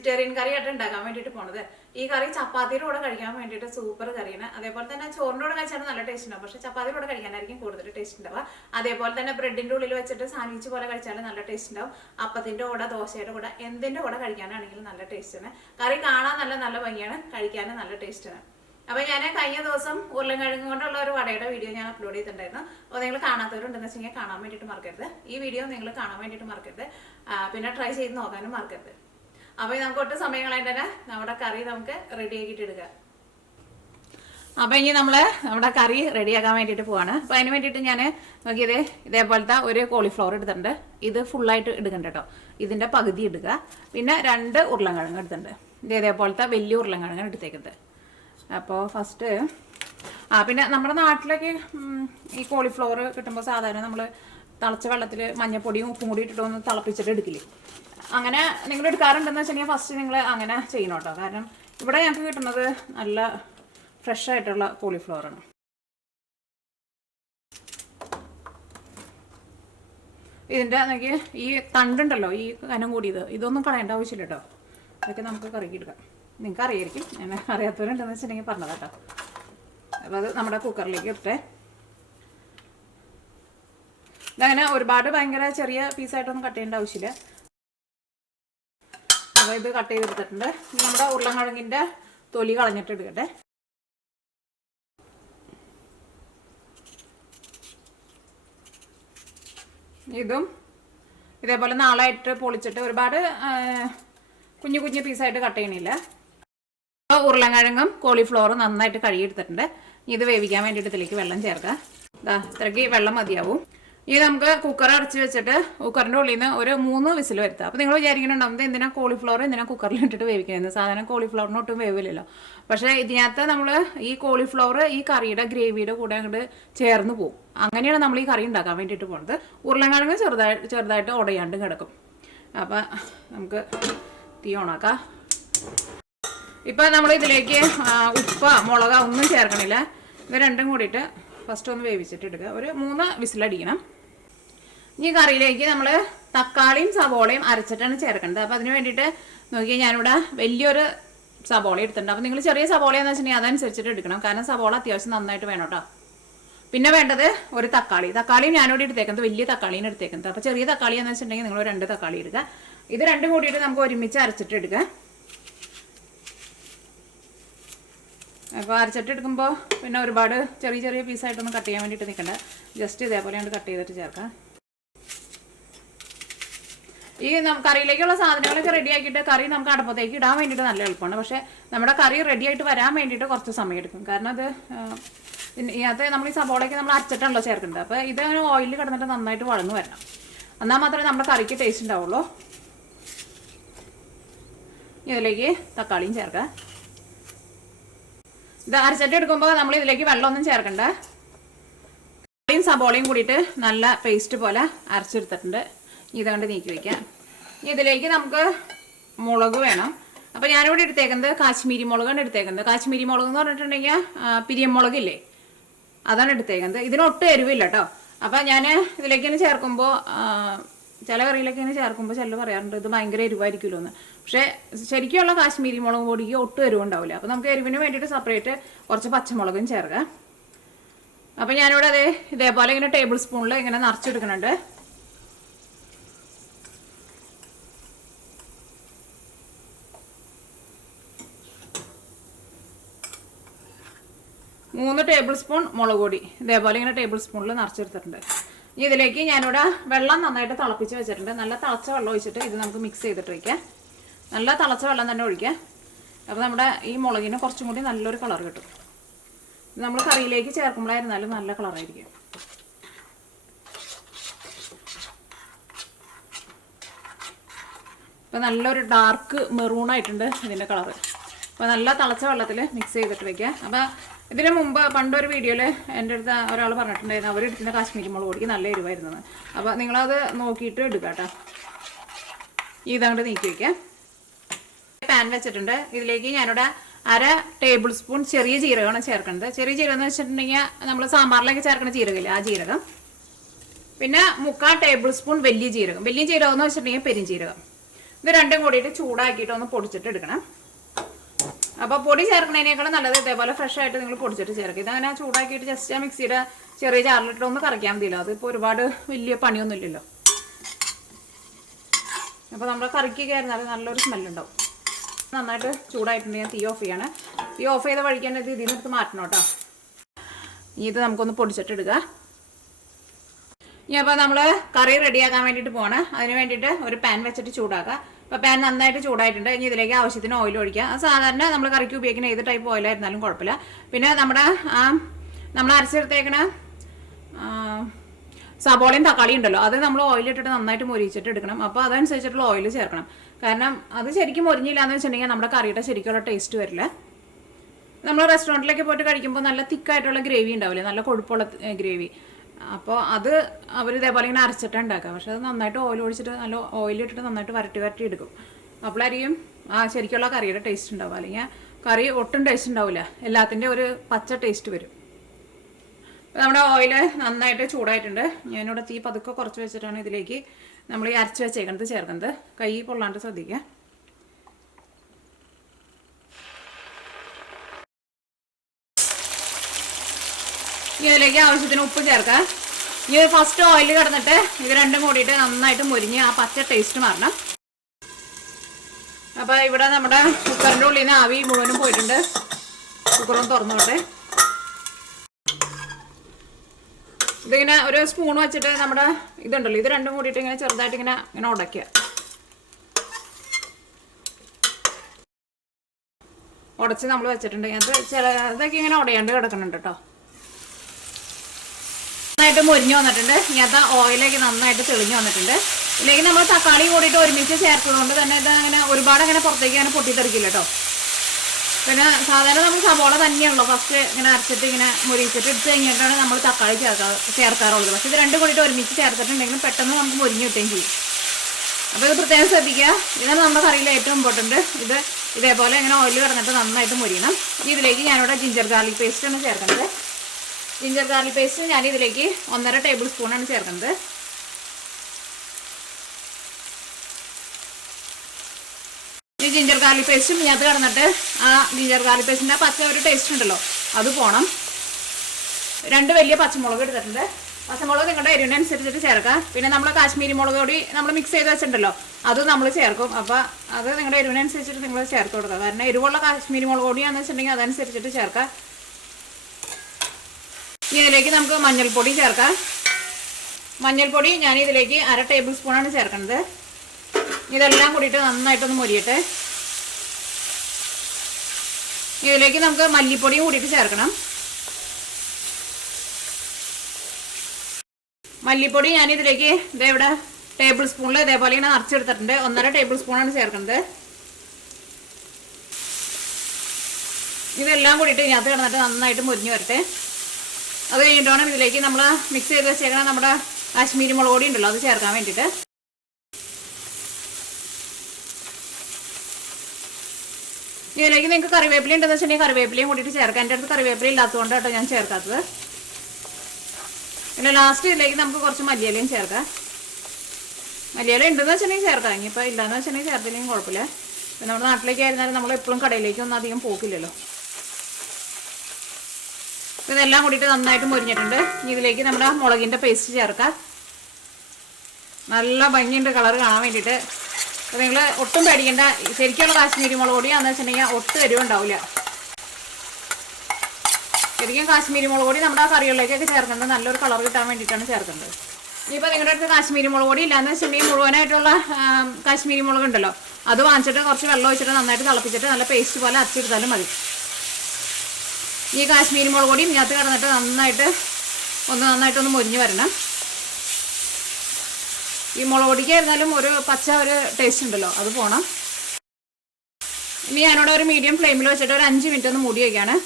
Vegetarian കറി ആയിട്ട് ഉണ്ടാക്കാൻ വേണ്ടിയിട്ട് പോണത്. ഈ കറി ചപ്പാത്തിയുടെ കൂടെ കഴിക്കാൻ വേണ്ടിയിട്ട് സൂപ്പർ കറിയാണ്. അതേപോലെ തന്നെ ചോറിൻ്റെ കൂടെ കഴിച്ചാൽ നല്ല ടേസ്റ്റ് ഉണ്ടാവും, പക്ഷേ ചപ്പാത്തിയുടെ കൂടെ കഴിക്കാനായിരിക്കും കൂടുതൽ ടേസ്റ്റ് ഉണ്ടാവുക. അതേപോലെ തന്നെ ബ്രെഡിൻ്റെ ഉള്ളിൽ വെച്ചിട്ട് സാൻഡ്വിച്ച് പോലെ കഴിച്ചാൽ നല്ല ടേസ്റ്റ് ഉണ്ടാവും. അപ്പത്തിൻ്റെ കൂടെ, ദോശയുടെ കൂടെ, എന്തിൻ്റെ കൂടെ കഴിക്കാനാണെങ്കിലും നല്ല ടേസ്റ്റാണ്. കറി കാണാൻ നല്ല ഭംഗിയാണ്, കഴിക്കാനും നല്ല ടേസ്റ്റാണ്. അപ്പോൾ ഞാൻ കഴിഞ്ഞ ദിവസം ഉരുളൻകിഴങ്ങ് കൊണ്ടുള്ള ഒരു വടയുടെ വീഡിയോ ഞാൻ അപ്ലോഡ് ചെയ്തിട്ടുണ്ടായിരുന്നു. അപ്പോൾ നിങ്ങൾ കാണാത്തവരുണ്ടെന്ന് വെച്ചാൽ കാണാൻ വേണ്ടിയിട്ട് മറക്കരുത്. ഈ വീഡിയോ നിങ്ങൾ കാണാൻ വേണ്ടിയിട്ട് മറക്കരുത്, പിന്നെ ട്രൈ ചെയ്ത് നോക്കാനും മറക്കരുത്. അപ്പോൾ നമുക്ക് ഒട്ടും സമയം കളയാണ്ട് തന്നെ നമ്മുടെ കറി നമുക്ക് റെഡി ആക്കിയിട്ട് എടുക്കുക. അപ്പോൾ ഇനി നമ്മുടെ കറി റെഡിയാക്കാൻ വേണ്ടിയിട്ട് പോവാണ്. അപ്പോൾ അതിന് വേണ്ടിയിട്ട് ഞാൻ നോക്കിയത് ഇതേപോലത്തെ ഒരു കോളിഫ്ലവർ എടുത്തിട്ടുണ്ട്. ഇത് ഫുള്ളായിട്ട് എടുക്കണ്ട കേട്ടോ, ഇതിൻ്റെ പകുതി എടുക്കുക. പിന്നെ 2 ഉരുളൻകിഴങ്ങ് എടുത്തിട്ടുണ്ട്. ഇതേപോലത്തെ വലിയ ഉരുളൻകിഴങ്ങാണ് എടുത്തേക്കുന്നത്. അപ്പോൾ ഫസ്റ്റ് പിന്നെ നമ്മുടെ നാട്ടിലൊക്കെ ഈ കോളിഫ്ലവർ കിട്ടുമ്പോൾ സാധാരണ നമ്മൾ തിളച്ച വെള്ളത്തിൽ മഞ്ഞപ്പൊടിയും ഉപ്പും കൂടി ഇട്ടിട്ട് ഒന്ന് തിളപ്പിച്ചിട്ട് എടുക്കില്ലേ? അങ്ങനെ നിങ്ങൾ എടുക്കാറുണ്ടെന്ന് വെച്ചിട്ടുണ്ടെങ്കിൽ ഫസ്റ്റ് നിങ്ങൾ അങ്ങനെ ചെയ്യണം കേട്ടോ. കാരണം ഇവിടെ ഞങ്ങൾക്ക് കിട്ടുന്നത് നല്ല ഫ്രഷ് ആയിട്ടുള്ള കോളിഫ്ലവറാണ്. ഇതിൻ്റെ നോക്കി ഈ തണ്ടുണ്ടല്ലോ, ഈ കനം കൂടിയത്, ഇതൊന്നും കളയേണ്ട ആവശ്യമില്ല കേട്ടോ. അതൊക്കെ നമുക്ക് കറിക്ക് എടുക്കാം. നിങ്ങൾക്ക് അറിയായിരിക്കും, ഞാൻ അറിയാത്തവരുണ്ടെന്ന് വെച്ചിട്ടുണ്ടെങ്കിൽ പറഞ്ഞത് കേട്ടോ. അപ്പോൾ അത് നമ്മുടെ കുക്കറിലേക്ക് ഇട്ടേ. ഇതങ്ങനെ ഒരുപാട് ഭയങ്കര ചെറിയ പീസായിട്ടൊന്നും കട്ട് ചെയ്യേണ്ട ആവശ്യമില്ല. അപ്പോൾ ഇത് കട്ട് ചെയ്തെടുത്തിട്ടുണ്ട്. നമ്മുടെ ഉരുളൻകിഴങ്ങിൻ്റെ തൊലി കളഞ്ഞിട്ട് എടുക്കട്ടെ. ഇതും ഇതേപോലെ നാളായിട്ട് പൊളിച്ചിട്ട് ഒരുപാട് കുഞ്ഞു കുഞ്ഞു പീസായിട്ട് കട്ട് ചെയ്യണില്ല. ഉരുളൻകിഴങ്ങും കോളിഫ്ലവറും നന്നായിട്ട് കഴുകിയെടുത്തിട്ടുണ്ട്. ഇത് വേവിക്കാൻ വേണ്ടിയിട്ട് ഇതിലേക്ക് വെള്ളം ചേർക്കാം. ഇത്രയ്ക്ക് വെള്ളം മതിയാവും. ഇത് നമുക്ക് കുക്കർ അടച്ച് വെച്ചിട്ട് കുക്കറിൻ്റെ ഉള്ളിൽ നിന്ന് ഒരു 3 വിസിൽ വരുത്താം. അപ്പോൾ നിങ്ങൾ വിചാരിക്കുന്നുണ്ടാവും എന്തിനാ കോളിഫ്ലവർ എന്തിനാ കുക്കറിൽ ഇട്ടിട്ട് വേവിക്കുന്നത്? സാധാരണ കോളിഫ്ലവറിന് ഒട്ടും വേവില്ലല്ലോ. പക്ഷേ ഇതിനകത്ത് നമ്മൾ ഈ കോളിഫ്ലവർ ഈ കറിയുടെ ഗ്രേവിയുടെ കൂടെ അങ്ങോട്ട് ചേർന്ന് പോകും. അങ്ങനെയാണ് നമ്മൾ ഈ കറി ഉണ്ടാക്കാൻ വേണ്ടിയിട്ട് പോകുന്നത്. ഉരുളൻകിഴങ്ങ് ചെറുതായിട്ട് ഉടയാണ്ട് കിടക്കും. അപ്പം നമുക്ക് തീ ഓണാക്കാം. ഇപ്പം നമ്മൾ ഇതിലേക്ക് ഉപ്പ മുളക് ഒന്നും ചേർക്കണില്ല. ഇത് രണ്ടും കൂടിയിട്ട് ഫസ്റ്റ് ഒന്ന് വേവിച്ചിട്ട് എടുക്കുക. ഒരു 3 വിസിലടിക്കണം. ഈ കറിയിലേക്ക് നമ്മൾ തക്കാളിയും സവോളയും അരച്ചിട്ടാണ് ചേർക്കേണ്ടത്. അപ്പോൾ അതിന് വേണ്ടിയിട്ട് നോക്കിയാൽ ഞാനിവിടെ വലിയൊരു സവോള എടുത്തിട്ടുണ്ട്. അപ്പോൾ നിങ്ങൾ ചെറിയ സവോളയെന്ന് വെച്ചിട്ടുണ്ടെങ്കിൽ അതനുസരിച്ചിട്ട് എടുക്കണം. കാരണം സവോള അത്യാവശ്യം നന്നായിട്ട് വേണം കേട്ടോ. പിന്നെ വേണ്ടത് ഒരു തക്കാളിയും ഞാനിവിടെ എടുത്തേക്കുന്നത് വലിയ തക്കാളിയാണ് എടുത്തേക്കുന്നത്. അപ്പോൾ ചെറിയ തക്കാളി എന്ന് വെച്ചിട്ടുണ്ടെങ്കിൽ നിങ്ങൾ 2 തക്കാളി എടുക്കുക. ഇത് രണ്ടും കൂടിയിട്ട് നമുക്ക് ഒരുമിച്ച് അരച്ചിട്ട് എടുക്കുക. അപ്പോൾ അരച്ചിട്ട് എടുക്കുമ്പോൾ പിന്നെ ഒരുപാട് ചെറിയ പീസായിട്ടൊന്നും കട്ട് ചെയ്യാൻ വേണ്ടിയിട്ട് നിൽക്കണ്ട. ജസ്റ്റ് ഇതേപോലെയാണ് കട്ട് ചെയ്തിട്ട് ചേർക്കാം. ഈ കറിയിലേക്കുള്ള സാധനങ്ങളൊക്കെ റെഡി ആക്കിയിട്ട് കറി നമുക്ക് അടുപ്പത്തേക്ക് ഇടാൻ വേണ്ടിയിട്ട് നല്ല എളുപ്പമാണ്. പക്ഷേ നമ്മുടെ കറി റെഡി ആയിട്ട് വരാൻ വേണ്ടിയിട്ട് കുറച്ച് സമയം എടുക്കും. കാരണം അത് നമ്മൾ ഈ സബോളയ്ക്ക് നമ്മൾ അരച്ചിട്ടാണല്ലോ ചേർക്കേണ്ടത്. അപ്പോൾ ഇത് ഓയിലിൽ കിടന്നിട്ട് നന്നായിട്ട് വഴങ്ങി വരണം. എന്നാൽ മാത്രമേ നമ്മുടെ കറിക്ക് ടേസ്റ്റ് ഉണ്ടാവുള്ളൂ. ഇതിലേക്ക് തക്കാളിയും ചേർക്കാം. ഇത് അരച്ചിട്ട് എടുക്കുമ്പോൾ നമ്മൾ ഇതിലേക്ക് വെള്ളമൊന്നും ചേർക്കണ്ട. തക്കാളിയും സബോളയും കൂടിയിട്ട് നല്ല പേസ്റ്റ് പോലെ അരച്ചെടുത്തിട്ടുണ്ട്. ഇതുകൊണ്ട് നീക്കി വയ്ക്കാം. ഇതിലേക്ക് നമുക്ക് മുളക് വേണം. അപ്പോൾ ഞാനിവിടെ എടുത്തേക്കുന്നത് കാശ്മീരി മുളകാണ് എടുത്തേക്കുന്നത്. കാശ്മീരി മുളക് എന്ന് പറഞ്ഞിട്ടുണ്ടെങ്കിൽ പിരിയമുളകില്ലേ, അതാണ് എടുത്തേക്കുന്നത്. ഇതിനൊട്ടും എരിവില്ല കേട്ടോ. അപ്പം ഞാൻ ഇതിലേക്ക് തന്നെ ചേർക്കുമ്പോൾ ചില കറിയിലൊക്കെ ഇങ്ങനെ ചേർക്കുമ്പോൾ ചിലർ പറയാറുണ്ട് ഇത് ഭയങ്കര എരിവായിരിക്കുമല്ലോ എന്ന്. പക്ഷേ ശരിക്കുള്ള കാശ്മീരി മുളക് പൊടിക്ക് ഒട്ടും എരിവുണ്ടാവില്ല. അപ്പോൾ നമുക്ക് എരിവിന് വേണ്ടിയിട്ട് സെപ്പറേറ്റ് കുറച്ച് പച്ചമുളകും ചേർക്കാം. അപ്പോൾ ഞാനിവിടെ ഇതേപോലെ ഇങ്ങനെ ടേബിൾ സ്പൂണിൽ ഇങ്ങനെ നിറച്ചെടുക്കുന്നുണ്ട്. മൂന്ന് ടേബിൾ സ്പൂൺ മുളക് പൊടി ഇതേപോലെ ഇങ്ങനെ ടേബിൾ സ്പൂണിൽ നിറച്ചെടുത്തിട്ടുണ്ട്. ഇതിലേക്ക് ഞാനിവിടെ വെള്ളം നന്നായിട്ട് തിളപ്പിച്ച് വെച്ചിട്ടുണ്ട്. നല്ല തിളച്ച വെള്ളം ഒഴിച്ചിട്ട് ഇത് നമുക്ക് മിക്സ് ചെയ്തിട്ട് വയ്ക്കാം. നല്ല തിളച്ച വെള്ളം തന്നെ ഒഴിക്കുക. അപ്പോൾ നമ്മുടെ ഈ മുളകിന് കുറച്ചും കൂടി നല്ലൊരു കളർ കിട്ടും. നമ്മൾ കറിയിലേക്ക് ചേർക്കുമ്പോഴായിരുന്നാലും നല്ല കളറായിരിക്കും. ഇപ്പോൾ നല്ലൊരു ഡാർക്ക് മെറൂണായിട്ടുണ്ട് ഇതിൻ്റെ കളറ്. അപ്പോൾ നല്ല തിളച്ച വെള്ളത്തിൽ മിക്സ് ചെയ്തിട്ട് വയ്ക്കുക. അപ്പോൾ ഇതിന് മുമ്പ് പണ്ടൊരു വീഡിയോയിൽ എൻ്റെ അടുത്ത് ഒരാൾ പറഞ്ഞിട്ടുണ്ടായിരുന്നു അവരെടുക്കുന്ന കാശ്മീരി മുളക് പൊടിക്ക് നല്ല എരിവായിരുന്നത്. അപ്പോൾ നിങ്ങളത് നോക്കിയിട്ട് എടുക്കുക കേട്ടോ. ഇതങ്ങോട്ട് നീക്കി വയ്ക്കാം. പാൻ വെച്ചിട്ടുണ്ട്. ഇതിലേക്ക് ഞാനിവിടെ 1/2 ടേബിൾ സ്പൂൺ ചെറിയ ജീരകമാണ് ചേർക്കുന്നത്. ചെറിയ ജീരകം എന്ന് വെച്ചിട്ടുണ്ടെങ്കിൽ നമ്മൾ സാമ്പാറിലേക്ക് ചേർക്കുന്ന ജീരകമില്ല, ആ ജീരകം. പിന്നെ 3/4 ടേബിൾ സ്പൂൺ വലിയ ജീരകം. വലിയ ജീരകം എന്ന് വെച്ചിട്ടുണ്ടെങ്കിൽ പെരിഞ്ജീരകം. ഇത് രണ്ടും കൂടിയിട്ട് ചൂടാക്കിയിട്ട് ഒന്ന് പൊടിച്ചിട്ട് എടുക്കണം. അപ്പോൾ പൊടി ചേർക്കുന്നതിനേക്കാളും നല്ലത് ഇതേപോലെ ഫ്രഷ് ആയിട്ട് നിങ്ങൾ പൊടിച്ചിട്ട് ചേർക്കുക. ഇതങ്ങനെ ചൂടാക്കിയിട്ട് ജസ്റ്റ് ആ മിക്സിയുടെ ചെറിയ ജാറിലിട്ട് ഒന്ന് കറക്കാൻ മതിയല്ലോ. അതിപ്പോൾ ഒരുപാട് വലിയ പണിയൊന്നും ഇല്ലല്ലോ. അപ്പോൾ നമ്മൾ കറിക്ക് കയറുന്നാൽ നല്ലൊരു സ്മെല്ലുണ്ടാവും. നന്നായിട്ട് ചൂടായിട്ടുണ്ടെങ്കിൽ തീ ഓഫ് ചെയ്യണം. തീ ഓഫ് ചെയ്ത വഴിക്കാൻ ഇതിൽ നിന്നെടുത്ത് മാറ്റണം കേട്ടോ. ഇത് നമുക്കൊന്ന് പൊടിച്ചിട്ടെടുക്കുക. ഇനി അപ്പോൾ നമ്മൾ കറി റെഡിയാക്കാൻ വേണ്ടിയിട്ട് പോകണം. അതിന് വേണ്ടിയിട്ട് ഒരു പാൻ വെച്ചിട്ട് ചൂടാക്കുക. അപ്പോൾ പാൻ നന്നായിട്ട് ചൂടായിട്ടുണ്ട്. ഇനി ഇതിലേക്ക് ആവശ്യത്തിന് ഓയിൽ ഒഴിക്കുക. സാധാരണ നമ്മൾ കറിക്ക് ഉപയോഗിക്കുന്ന ഏത് ടൈപ്പ് ഓയിലായിരുന്നാലും കുഴപ്പമില്ല. പിന്നെ നമ്മൾ അരച്ചെടുത്തേക്കണ സബോളയും തക്കാളിയും ഉണ്ടല്ലോ, അത് നമ്മൾ ഓയിലിട്ടിട്ട് നന്നായിട്ട് മൊരിച്ചിട്ട് എടുക്കണം. അപ്പോൾ അതനുസരിച്ചിട്ടുള്ള ഓയിൽ ചേർക്കണം. കാരണം അത് ശരിക്കും മൊരിഞ്ഞില്ല എന്ന് വെച്ചിട്ടുണ്ടെങ്കിൽ നമ്മുടെ കറിയുടെ ശരിക്കുള്ള ടേസ്റ്റ് വരില്ല. നമ്മൾ റെസ്റ്റോറൻറ്റിലൊക്കെ പോയിട്ട് കഴിക്കുമ്പോൾ നല്ല തിക്കായിട്ടുള്ള ഗ്രേവി ഉണ്ടാവില്ലേ, നല്ല കൊഴുപ്പുള്ള ഗ്രേവി. അപ്പോൾ അത് അവർ ഇതേപോലെ ഇങ്ങനെ അരച്ചിട്ടാണ് ഉണ്ടാക്കുക. പക്ഷെ അത് നന്നായിട്ട് ഓയിൽ ഒഴിച്ചിട്ട് നല്ല ഓയിലിട്ടിട്ട് നന്നായിട്ട് വരട്ടി എടുക്കും. അപ്പോഴായിരിക്കും ശരിക്കുള്ള കറിയുടെ ടേസ്റ്റ് ഉണ്ടാവുക. അല്ലെങ്കിൽ കറി ഒട്ടും ടേസ്റ്റ് ഉണ്ടാവില്ല, എല്ലാത്തിൻ്റെ ഒരു പച്ച ടേസ്റ്റ് വരും. നമ്മുടെ ഓയിൽ നന്നായിട്ട് ചൂടായിട്ടുണ്ട്. ഞാനിവിടെ തീ പതുക്കെ കുറച്ച് വെച്ചിട്ടാണ് ഇതിലേക്ക് നമ്മൾ ഈ അരച്ച് വെച്ചേക്കുന്നത് ചേർക്കുന്നത്. കൈ പൊള്ളാണ്ട് ശ്രദ്ധിക്കുക. ഇതിലേക്ക് ആവശ്യത്തിന് ഉപ്പ് ചേർക്കാം. ഇത് ഫസ്റ്റ് ഓയിൽ കിടന്നിട്ട് ഇത് രണ്ടും കൂടിയിട്ട് നന്നായിട്ട് മുരിഞ്ഞ് ആ പച്ച ടേസ്റ്റ് മാറണം. അപ്പോൾ ഇവിടെ നമ്മുടെ കുക്കറിൻ്റെ ഉള്ളിൽ നിന്ന് ആവി മുഴുവനും പോയിട്ടുണ്ട്. കുക്കറൊന്ന് തുറന്നോട്ടെ. ഇതിങ്ങനെ ഒരു സ്പൂൺ വെച്ചിട്ട് നമ്മുടെ ഇതുണ്ടല്ലോ, ഇത് രണ്ടും കൂടിയിട്ട് ഇങ്ങനെ ചെറുതായിട്ട് ഇങ്ങനെ ഉടയ്ക്കുക. ഉടച്ച് നമ്മൾ വെച്ചിട്ടുണ്ടെങ്കിൽ അത് ഇതൊക്കെ ഇങ്ങനെ ഉടയാണ്ട് കിടക്കുന്നുണ്ട് കേട്ടോ. നന്നായിട്ട് മുരിഞ്ഞ് വന്നിട്ടുണ്ട്. ഇങ്ങനത്തെ ഓയിലേക്ക് നന്നായിട്ട് തെളിഞ്ഞ് വന്നിട്ടുണ്ട്. ഇതിലേക്ക് നമ്മൾ തക്കാളി കൂടിയിട്ട് ഒരുമിച്ച് ചേർത്തതുകൊണ്ട് തന്നെ ഇത് അങ്ങനെ ഒരുപാട് അങ്ങനെ പുറത്തേക്ക് അങ്ങനെ പൊട്ടിത്തെറിക്കില്ല കേട്ടോ. പിന്നെ സാധാരണ നമ്മൾ സവോള തന്നെയാണല്ലോ ഫസ്റ്റ് ഇങ്ങനെ അരച്ചിട്ട് ഇങ്ങനെ മുരിച്ചിട്ട് എടുത്ത് കഴിഞ്ഞിട്ടാണ് നമ്മൾ തക്കാളി ചേർക്കാറുള്ളത്. പക്ഷെ ഇത് രണ്ടും കൂടിയിട്ട് ഒരുമിച്ച് ചേർത്തിട്ടുണ്ടെങ്കിൽ പെട്ടെന്ന് നമുക്ക് മുരിഞ്ഞ് കിട്ടുകയും ചെയ്യും. അപ്പോൾ ഇത് പ്രത്യേകം ശ്രദ്ധിക്കുക. ഇതാണ് നമ്മുടെ കറിയിൽ ഏറ്റവും ഇമ്പോർട്ടൻറ്റ്. ഇത് ഇതേപോലെ ഇങ്ങനെ ഓയിൽ കിടന്നിട്ട് നന്നായിട്ട് മുരിയണം. ഇതിലേക്ക് ഞാനിവിടെ ജിഞ്ചർ ഗാർലിക് പേസ്റ്റാണ് ചേർക്കുന്നത്. ജിഞ്ചർ ഗാർലിക് പേസ്റ്റ് ഞാനിതിലേക്ക് 1.5 ടേബിൾ സ്പൂണാണ് ചേർക്കുന്നത്. ഈ ജിഞ്ചർ ഗാർലിക് പേസ്റ്റും ഇതിനകത്ത് കിടന്നിട്ട് ആ ജിഞ്ചർ ഗാർലിക് പേസ്റ്റിൻ്റെ പച്ച ഒരു ടേസ്റ്റ് ഉണ്ടല്ലോ അത് പോകണം. 2 വലിയ പച്ചമുളക് എടുത്തിട്ടുണ്ട്. പച്ചമുളക് നിങ്ങളുടെ എരിവിനനുസരിച്ചിട്ട് ചേർക്കാം. പിന്നെ നമ്മൾ കാശ്മീരി മുളക് പൊടി നമ്മൾ മിക്സ് ചെയ്ത് വെച്ചിട്ടുണ്ടല്ലോ അത് നമ്മൾ ചേർക്കും. അപ്പോൾ അത് നിങ്ങളുടെ എരിവിനനുസരിച്ചിട്ട് നിങ്ങൾ ചേർത്ത് കൊടുക്കുക. കാരണം എരിവുള്ള കാശ്മീരി മുളക് പൊടിയാണെന്ന് വെച്ചിട്ടുണ്ടെങ്കിൽ അതനുസരിച്ചിട്ട് ചേർക്കാം. ഇതിലേക്ക് നമുക്ക് മഞ്ഞൾപ്പൊടി ചേർക്കാം. മഞ്ഞൾപ്പൊടി ഞാൻ ഇതിലേക്ക് 1/2 ടേബിൾ സ്പൂണാണ് ചേർക്കുന്നത്. ഇതെല്ലാം കൂടിയിട്ട് നന്നായിട്ടൊന്ന് മൊരിയട്ടെ. ഇതിലേക്ക് നമുക്ക് മല്ലിപ്പൊടിയും കൂടിയിട്ട് ചേർക്കണം. മല്ലിപ്പൊടി ഞാനിതിലേക്ക് ഇതേവിടെ ടേബിൾ സ്പൂണിൽ ഇതേപോലെ ഇങ്ങനെ നിറച്ചെടുത്തിട്ടുണ്ട്. 1.5 ടേബിൾ സ്പൂണാണ് ചേർക്കുന്നത്. ഇതെല്ലാം കൂടിയിട്ട് ഇതിനകത്ത് കിടന്നിട്ട് നന്നായിട്ട് മുരിഞ്ഞ് വരട്ടെ. അത് കഴിഞ്ഞിട്ട് വേണം ഇതിലേക്ക് നമ്മൾ മിക്സ് ചെയ്ത് വെച്ചേക്കണം നമ്മുടെ കാശ്മീരി മുളക് പൊടി ഉണ്ടല്ലോ അത് ചേർക്കാൻ വേണ്ടിയിട്ട്. ഇതിലേക്ക് നിങ്ങൾക്ക് കറിവേപ്പില ഉണ്ടെന്ന് വെച്ചിട്ടുണ്ടെങ്കിൽ കറിവേപ്പിലയും കൂടിയിട്ട് ചേർക്കാം. എൻ്റെ അടുത്ത് കറിവേപ്പില ഇല്ലാത്തതുകൊണ്ട് കേട്ടോ ഞാൻ ചേർക്കാത്തത്. പിന്നെ ലാസ്റ്റ് ഇതിലേക്ക് നമുക്ക് കുറച്ച് മല്ലിയിലയും ചേർക്കാം. മല്ലിയില ഉണ്ടെന്ന് വെച്ചിട്ടുണ്ടെങ്കിൽ ചേർക്കാം. ഇനിയിപ്പോൾ ഇല്ലയെന്ന് വെച്ചിട്ടുണ്ടെങ്കിൽ ചേർത്തില്ലെങ്കിൽ കുഴപ്പമില്ല. പിന്നെ നമ്മുടെ നാട്ടിലേക്ക് ആയിരുന്നാലും നമ്മൾ എപ്പോഴും കടയിലേക്കൊന്നും അധികം പോക്കില്ലല്ലോ. ഇതെല്ലാം കൂടിയിട്ട് നന്നായിട്ട് മുരിഞ്ഞിട്ടുണ്ട്. ഇതിലേക്ക് നമ്മുടെ മുളകിൻ്റെ പേസ്റ്റ് ചേർക്കാം. നല്ല ഭംഗിയുണ്ട് കളർ കാണാൻ വേണ്ടിയിട്ട്. അപ്പോൾ നിങ്ങൾ ഒട്ടും പേടിക്കേണ്ട. ശരിക്കുള്ള കാശ്മീരി മുളക് പൊടിയാണെന്ന് വെച്ചിട്ടുണ്ടെങ്കിൽ ഒട്ടും എരിവുണ്ടാവില്ല. ശരിക്കും കാശ്മീരി മുളക് പൊടി നമ്മുടെ കറികളിലേക്കൊക്കെ ചേർക്കുന്നത് നല്ലൊരു കളർ കിട്ടാൻ വേണ്ടിയിട്ടാണ് ചേർക്കുന്നത്. ഇനിയിപ്പോൾ നിങ്ങളുടെ അടുത്ത് കാശ്മീരി മുളക് പൊടി ഇല്ലയെന്ന് വെച്ചിട്ടുണ്ടെങ്കിൽ മുഴുവനായിട്ടുള്ള കാശ്മീരി മുളക് ഉണ്ടല്ലോ അത് വാങ്ങിച്ചിട്ട് കുറച്ച് വെള്ളം ഒഴിച്ചിട്ട് നന്നായിട്ട് തിളപ്പിച്ചിട്ട് നല്ല പേസ്റ്റ് പോലെ അരച്ചെടുത്താലും മതി. ഈ കാശ്മീരി മുളക് പൊടിയും ഇതിനകത്ത് കിടന്നിട്ട് നന്നായിട്ടൊന്ന് മൊരിഞ്ഞ് വരണം. ഈ മുളക് പൊടിക്കായിരുന്നാലും ഒരു പച്ച ഒരു ടേസ്റ്റ് ഉണ്ടല്ലോ അത് പോകണം. ഇനി ഞാനിവിടെ ഒരു മീഡിയം ഫ്ലെയിമിൽ വെച്ചിട്ട് ഒരു 5 മിനിറ്റ് ഒന്ന് മൂടി വയ്ക്കുകയാണ്.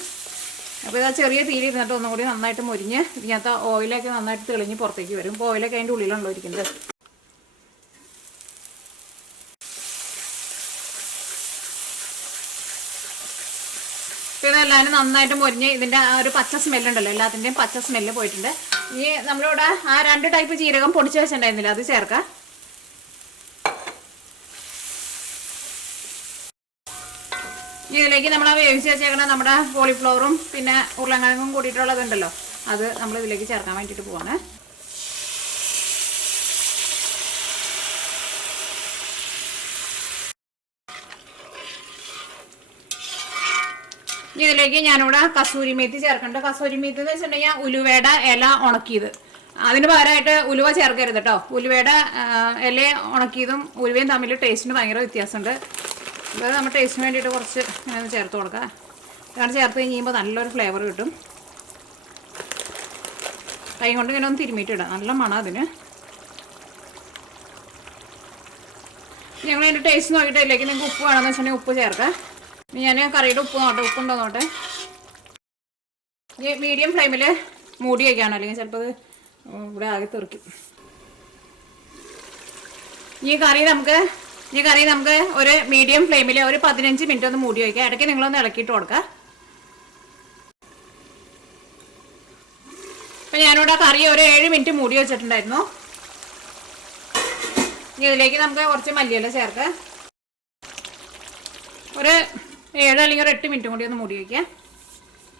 അപ്പോൾ ഇത് ചെറിയ തീയിൽ ഇരുന്നിട്ട് ഒന്നും കൂടി നന്നായിട്ട് മുരിഞ്ഞ് ഇതിനകത്ത് ഓയിലൊക്കെ നന്നായിട്ട് തെളിഞ്ഞ് പുറത്തേക്ക് വരും. ഇപ്പോൾ ഓയിലൊക്കെ അതിൻ്റെ ഉള്ളിലാണല്ലോ ഇരിക്കുന്നത്. ഇതെല്ലാവരും നന്നായിട്ട് മുരിഞ്ഞ് ഇതിൻ്റെ ആ ഒരു പച്ച സ്മെല്ലുണ്ടല്ലോ എല്ലാത്തിൻ്റെയും പച്ച സ്മെല്ല് പോയിട്ടുണ്ട്. ഇനി നമ്മളിവിടെ ആ 2 ടൈപ്പ് ജീരകം പൊടിച്ച് വെച്ചിട്ടുണ്ടായിരുന്നില്ല അത് ചേർക്കാം. ഇതിലേക്ക് നമ്മൾ വേവിച്ച് വെച്ചേക്കണ നമ്മുടെ കോളിഫ്ലവറും പിന്നെ ഉരുളക്കിഴങ്ങും കൂടിയിട്ടുള്ളതുണ്ടല്ലോ, അത് നമ്മൾ ഇതിലേക്ക് ചേർക്കാൻ വേണ്ടിയിട്ട് പോവാണ്. ഇതിലേക്ക് ഞാനിവിടെ കസൂരി മേത്തി ചേർക്കുന്നുണ്ട്. കസൂരി മേത്തി എന്ന് വെച്ചിട്ടുണ്ടെങ്കിൽ ഉലുവയുടെ ഇല ഉണക്കിയത്. അതിന് പകരമായിട്ട് ഉലുവ ചേർക്കരുത് കേട്ടോ. ഉലുവയുടെ ഇല ഉണക്കിയതും ഉലുവയും തമ്മിൽ ടേസ്റ്റിന് ഭയങ്കര വ്യത്യാസമുണ്ട്. അത് നമ്മൾ ടേസ്റ്റിന് വേണ്ടിയിട്ട് കുറച്ച് ഇങ്ങനെ ചേർത്ത് കൊടുക്കാം. ഇതാണ് ചേർത്ത് കഴിയുമ്പോൾ നല്ലൊരു ഫ്ലേവർ കിട്ടും. കൈ കൊണ്ട് ഇങ്ങനെ ഒന്ന് തിരുമ്മിയിട്ടിടാം, നല്ല മണം അതിന്. ഞങ്ങൾ അതിൻ്റെ ടേസ്റ്റ് നോക്കിയിട്ട് ഇതിലേക്ക് നിങ്ങൾക്ക് ഉപ്പ് വേണമെന്ന് വെച്ചിട്ടുണ്ടെങ്കിൽ ഉപ്പ് ചേർക്കാം. ഞാൻ കറിയുടെ ഉപ്പ് നോട്ടെ, ഉപ്പുണ്ടോ നോട്ടെ. ഈ മീഡിയം ഫ്ലെയിമിൽ മൂടി വയ്ക്കാനോ, അല്ലെങ്കിൽ ചിലപ്പോൾ അത് ഇവിടെ ആകെ തെറിക്കും. ഈ കറി നമുക്ക് ഒരു മീഡിയം ഫ്ലെയിമിൽ ഒരു 15 മിനിറ്റ് ഒന്ന് മൂടി വയ്ക്കാം. ഇടയ്ക്ക് നിങ്ങളൊന്ന് ഇളക്കിയിട്ട് കൊടുക്കുക. അപ്പം ഞാനിവിടെ കറി ഒരു 7 മിനിറ്റ് മൂടി വെച്ചിട്ടുണ്ടായിരുന്നു. ഇതിലേക്ക് നമുക്ക് കുറച്ച് മല്ലിയില ചേർക്കാം. ഒരു 7 അല്ലെങ്കിൽ ഒരു 8 മിനിറ്റും കൂടി ഒന്ന് മൂടി വയ്ക്കാം.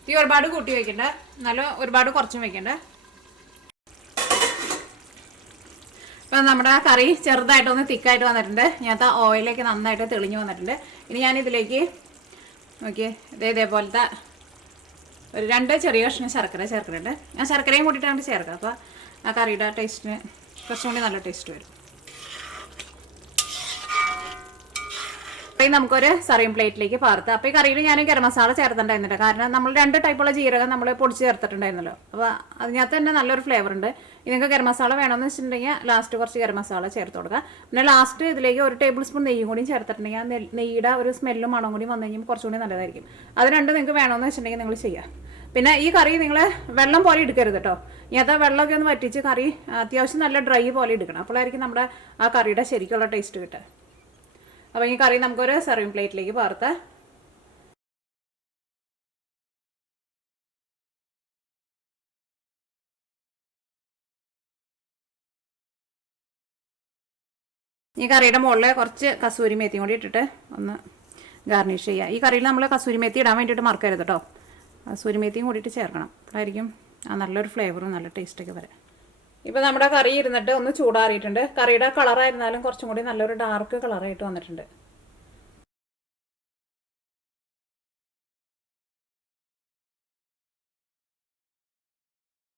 തീ ഒരുപാട് കൂട്ടി വയ്ക്കണ്ട, എന്നാലും ഒരുപാട് കുറച്ചും വയ്ക്കണ്ട. ഇപ്പം നമ്മുടെ കറി ചെറുതായിട്ടൊന്ന് തിക്കായിട്ട് വന്നിട്ടുണ്ട്. ഞാനത്തെ ഓയിലേക്ക് നന്നായിട്ട് തെളിഞ്ഞ് വന്നിട്ടുണ്ട്. ഇനി ഞാനിതിലേക്ക് നോക്കിയേ ഇതേപോലത്തെ ഒരു 2 ചെറിയ കഷ്ണം ശർക്കര ചേർക്കുന്നുണ്ട്. ഞാൻ ശർക്കരയും കൂട്ടിയിട്ടാണ് ചേർക്കുക. അപ്പോൾ ആ കറിയുടെ ടേസ്റ്റിന് കുറച്ചും കൂടി നല്ല ടേസ്റ്റ് വരും. നമുക്കൊരു സർവിങ് പ്ലേറ്റിലേക്ക് പാർത്ത്. അപ്പോൾ ഈ കറിയിൽ ഞാൻ ഗരം മസാല ചേർത്തിട്ടുണ്ടായിരുന്നില്ല. കാരണം നമ്മൾ 2 ടൈപ്പുള്ള ജീരകം നമ്മൾ പൊടിച്ച് ചേർത്തിട്ടുണ്ടായിരുന്നല്ലോ. അപ്പോൾ അതിനകത്ത് തന്നെ നല്ലൊരു ഫ്ലേവർ ഉണ്ട്. നിങ്ങൾക്ക് ഗരം മസാല വേണമെന്ന് വെച്ചിട്ടുണ്ടെങ്കിൽ ലാസ്റ്റ് കുറച്ച് ഗരം മസാല ചേർത്ത് കൊടുക്കുക. പിന്നെ ലാസ്റ്റ് ഇതിലേക്ക് 1 ടേബിൾ സ്പൂൺ നെയ്യും കൂടി ചേർത്തിട്ടുണ്ടെങ്കിൽ ആ നെയ്യുടെ ഒരു സ്മെല്ലും മണം കൂടി വന്നു കഴിയുമ്പോൾ കുറച്ചുകൂടി നല്ലതായിരിക്കും. അത് രണ്ടും നിങ്ങൾക്ക് വേണമെന്ന് വെച്ചിട്ടുണ്ടെങ്കിൽ നിങ്ങൾ ചെയ്യുക. പിന്നെ ഈ കറി നിങ്ങൾ വെള്ളം പോലെ എടുക്കരുത് കേട്ടോ. ഇങ്ങനത്തെ വെള്ളമൊക്കെ ഒന്ന് വറ്റിച്ച് കറി അത്യാവശ്യം നല്ല ഡ്രൈ പോലെ എടുക്കണം. അപ്പോഴായിരിക്കും നമ്മുടെ ആ കറിയുടെ ശരിക്കുള്ള ടേസ്റ്റ് കിട്ടുക. അപ്പോൾ ഈ കറി നമുക്കൊരു സർവിങ് പ്ലേറ്റിലേക്ക് പാർത്ത്. ഈ കറിയുടെ മുകളിൽ കുറച്ച് കസൂരി മേത്തിയും കൂടി ഇട്ടിട്ട് ഒന്ന് ഗാർണിഷ് ചെയ്യുക. ഈ കറിയിൽ നമ്മൾ കസൂരി മേത്തി ഇടാൻ വേണ്ടിയിട്ട് മറക്കരുത് കേട്ടോ. കസൂരി മേത്തിയും കൂടിയിട്ട് ചേർക്കണം. അതായിരിക്കും ആ നല്ലൊരു ഫ്ലേവറും നല്ല ടേസ്റ്റൊക്കെ വരാം. ഇപ്പോൾ നമ്മുടെ കറി ഇരുന്നിട്ട് ഒന്ന് ചൂടാറിയിട്ടുണ്ട്. കറിയുടെ കളറായിരുന്നാലും കുറച്ചും കൂടി നല്ലൊരു ഡാർക്ക് കളറായിട്ട് വന്നിട്ടുണ്ട്.